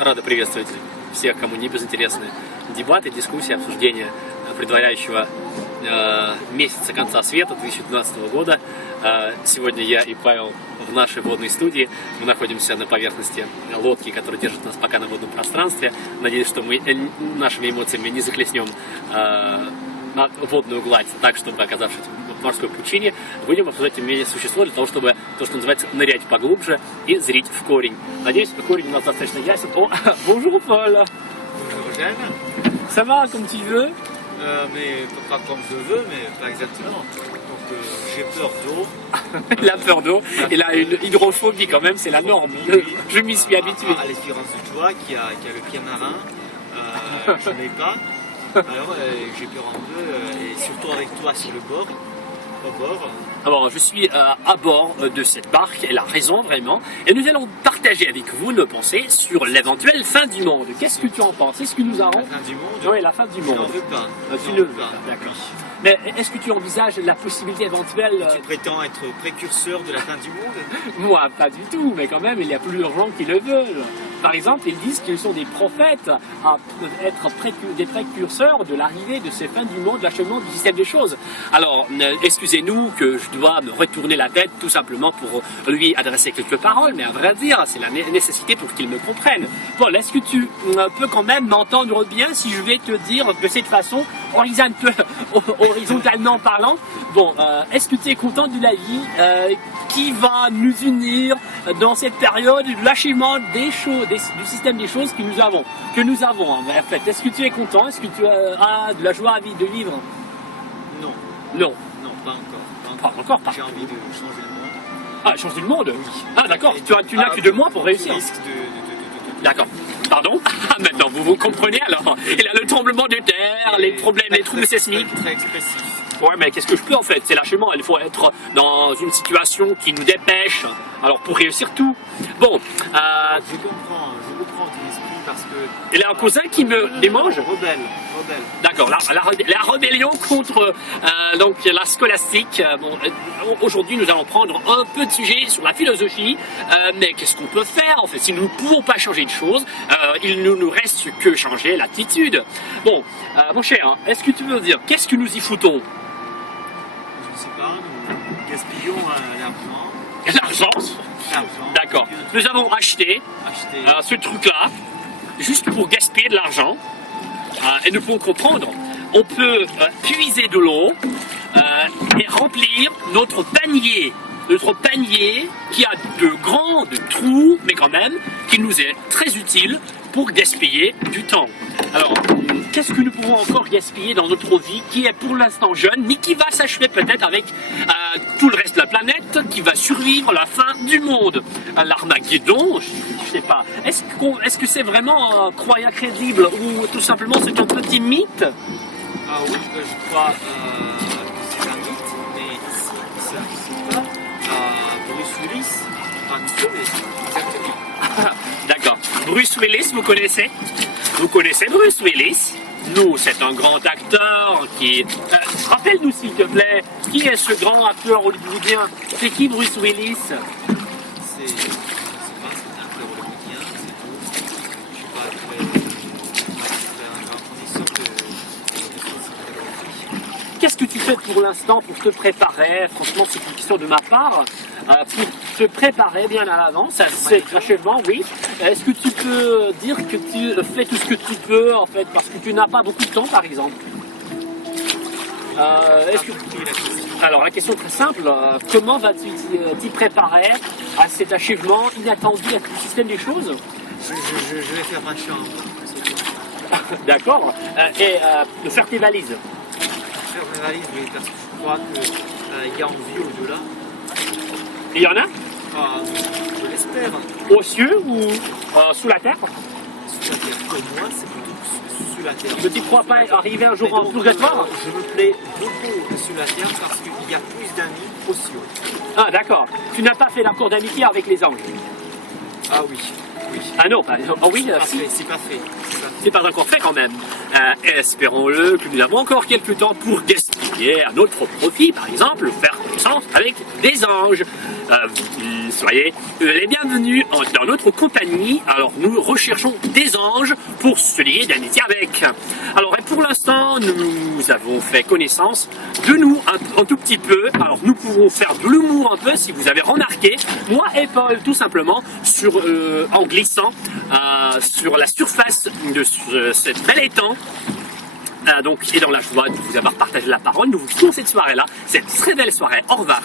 Рада приветствовать всех, кому не безинтересны дебаты, дискуссии, обсуждения предваряющего месяца конца света 2012 года. Сегодня я и Павел в нашей водной студии. Мы находимся на поверхности лодки, которая держит нас пока на водном пространстве. Надеюсь, что мы нашими эмоциями не захлестнем водную гладь так, чтобы, оказавшись в морской пучине, будем обсуждать тем не менее существо для того, чтобы, то, что называется, нырять поглубже и зрить в корень. Надеюсь, корень у нас достаточно ясен. О, bonjour Paul. Bonjour Jeanne. Ça va comme tu veux? Mais pas comme je veux, mais pas exactement. Donc j'ai peur d'eau. Il a peur d'eau. Il a une hydrophobie quand même, c'est la norme. Oui, Je m'y suis habitué. À l'expérience de toi qui a le pied marin, je n'ai pas. Alors j'ai peur un peu, et surtout avec toi sur le bord, au bord. Alors, je suis à bord de cette barque, elle a raison vraiment, et nous allons partager avec vous nos pensées sur l'éventuelle fin du monde. Qu'est-ce que tu en penses? Est-ce que nous avons... La fin du monde? Oui, la fin du monde. Je n'en veux pas. Tu ne veux pas, d'accord. Mais est-ce que tu envisages la possibilité éventuelle... Tu prétends être précurseur de la fin du monde? Moi, pas du tout, mais quand même, il y a plusieurs gens qui le veulent. Par exemple, ils disent qu'ils sont des prophètes à être des précurseurs de l'arrivée de ces fins du monde, de l'achèvement du système des choses. Alors, excusez-nous que je dois me retourner la tête tout simplement pour lui adresser quelques paroles, mais à vrai dire, c'est la nécessité pour qu'il me comprenne. Paul, est-ce que tu peux quand même m'entendre bien si je vais te dire de cette façon, horizontalement parlant? Bon, est-ce que tu es content de la vie qui va nous unir dans cette période de l'achèvement des choses, du système des choses que nous avons en fait? Est-ce que tu es content? Est-ce que tu as de la joie de vivre? Non. Non. Non, pas encore. Pas encore, pas. J'ai envie de changer le monde. Ah, changer le monde? Oui. Ah, d'accord, tu n'as que 2 mois pour réussir. Risque D'accord. Pardon? Maintenant, vous comprenez alors? Il y a le tremblement de terre, les problèmes, les troubles sismiques. Très expressif. Ouais, mais qu'est-ce que je peux en fait? C'est l'achèvement, il faut être dans une situation qui nous dépêche. Alors pour réussir tout. Bon, Je comprends ton esprit parce que... il y a un cousin qui me démange. Rebelle. D'accord, la rébellion contre donc la scolastique. Bon, aujourd'hui, nous allons prendre un peu de sujet sur la philosophie, mais qu'est-ce qu'on peut faire en fait? Si nous ne pouvons pas changer de choses, il ne nous reste que changer l'attitude. Bon, mon cher, est-ce que tu veux dire, qu'est-ce que nous y foutons? Je ne sais pas, nous gaspillons l'argent. L'argent? D'accord. Nous avons acheté ce truc-là, juste pour gaspiller de l'argent. Et nous pouvons comprendre, on peut puiser de l'eau et remplir notre panier qui a de grands trous, mais quand même, qui nous est très utile pour gaspiller du temps. Alors, qu'est-ce que nous pouvons encore gaspiller dans notre vie qui est pour l'instant jeune, mais qui va s'achever peut-être avec tout le reste de la planète, qui va survivre à la fin du monde? L'Armageddon, je sais pas. Est-ce que c'est vraiment croyant crédible ou tout simplement c'est un petit mythe? Ah oui, je crois que c'est un mythe, mais si ça n'existe pas, Bruce Willis va nous sauver. Exactement. D'accord. Bruce Willis, vous connaissez? Vous connaissez Bruce Willis? Nous, c'est un grand acteur qui... rappelle-nous s'il te plaît, qui est ce grand acteur hollywoodien? C'est qui Bruce Willis? C'est un acteur hollywoodien, c'est tout. Je suis pas un grand connaisseur de... Qu'est-ce que tu fais pour l'instant pour te préparer? Franchement, c'est une question de ma part. Pour te préparer bien à l'avance, c'est achèvement, oui. Est-ce que tu peux dire que tu fais tout ce que tu peux, en fait, parce que tu n'as pas beaucoup de temps, par exemple? Alors, la question est très simple. Comment vas-tu t'y préparer à cet achèvement inattendu du système des choses? Je vais faire ma chambre. D'accord. Et de faire tes valises. Faire mes valises, oui, parce que je crois qu'il y a une vie au-delà. Il y en a? Je l'espère. Aux cieux ou sous la terre? Sous la terre. Pour moi, c'est plutôt sous la terre. Ne t'y crois pas arriver un jour en purgatoire? Je me plais beaucoup sous la terre parce qu'il y a plus d'amis aux cieux. Ah d'accord. Tu n'as pas fait l'accord d'amitié avec les anges? Ah oui. Ah non, pas. Oh oui, c'est pas fait. C'est pas encore fait quand même. Espérons-le que nous avons encore quelques temps pour gaspiller à notre profit, par exemple, faire connaissance avec des anges. Soyez les bienvenus dans notre compagnie. Alors nous recherchons des anges pour se lier d'amitié avec. Alors et pour l'instant nous avons fait connaissance de nous un tout petit peu. Alors nous pouvons faire de l'humour un peu si vous avez remarqué. Moi et Paul tout simplement en glissant sur la surface de cette belle étang. Donc, et dans la joie de vous avoir partagé la parole, nous vous quittons cette soirée-là, cette très belle soirée. Au revoir.